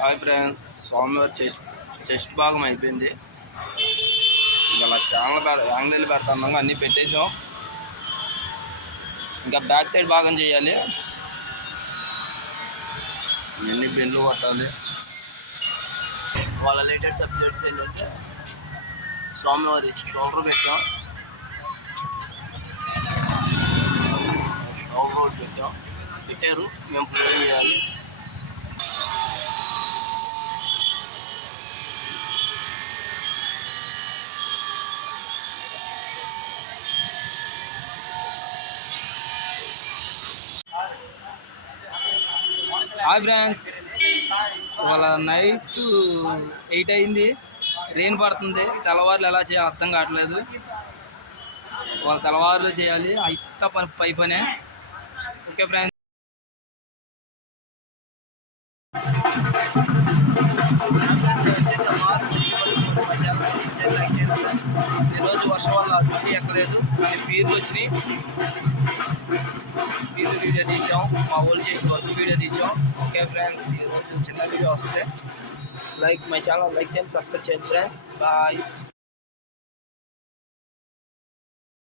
Hi friends, స్వామివారి chest భాగం అయిపోయింది. ఇంకా నా ఛానల్ యాంగిల్ పెడతాను, అన్నీ పెట్టేసాం. ఇంకా బ్యాక్ సైడ్ భాగం చేయాలి, ఇవన్నీ బెండ్లు కొట్టాలి. వాళ్ళ లేటెస్ట్ అప్డేట్స్ ఏంటంటే స్వామివారి షోల్డర్ పెట్టాం, పెట్టారు. మేము ఫుల్ చేయాలి. హాయ్ ఫ్రెండ్స్, ఇవాళ నైట్ 8 అయింది. రెయిన్ పడుతుంది. తెల్లవారులు ఎలా చేయాలో అర్థం కావట్లేదు. వాళ్ళ తెల్లవారులు చేయాలి, అయిత పై పనే. ఓకే ఫ్రెండ్స్, ఈరోజు వర్షం వల్ల డ్యూటీ ఎక్కలేదు, కానీ పీర్లు వచ్చినాయి. పీర్లు వీడియో తీసాం, మా ఓల్డ్ చేసిన వర్క్ వీడియో తీసాం. ఓకే ఫ్రెండ్స్, ఈరోజు చిన్న వీడియో వస్తే మై ఛానల్ లైక్ చేయండి, సబ్స్క్రైబ్ చేయండి ఫ్రెండ్స్. బాయ్.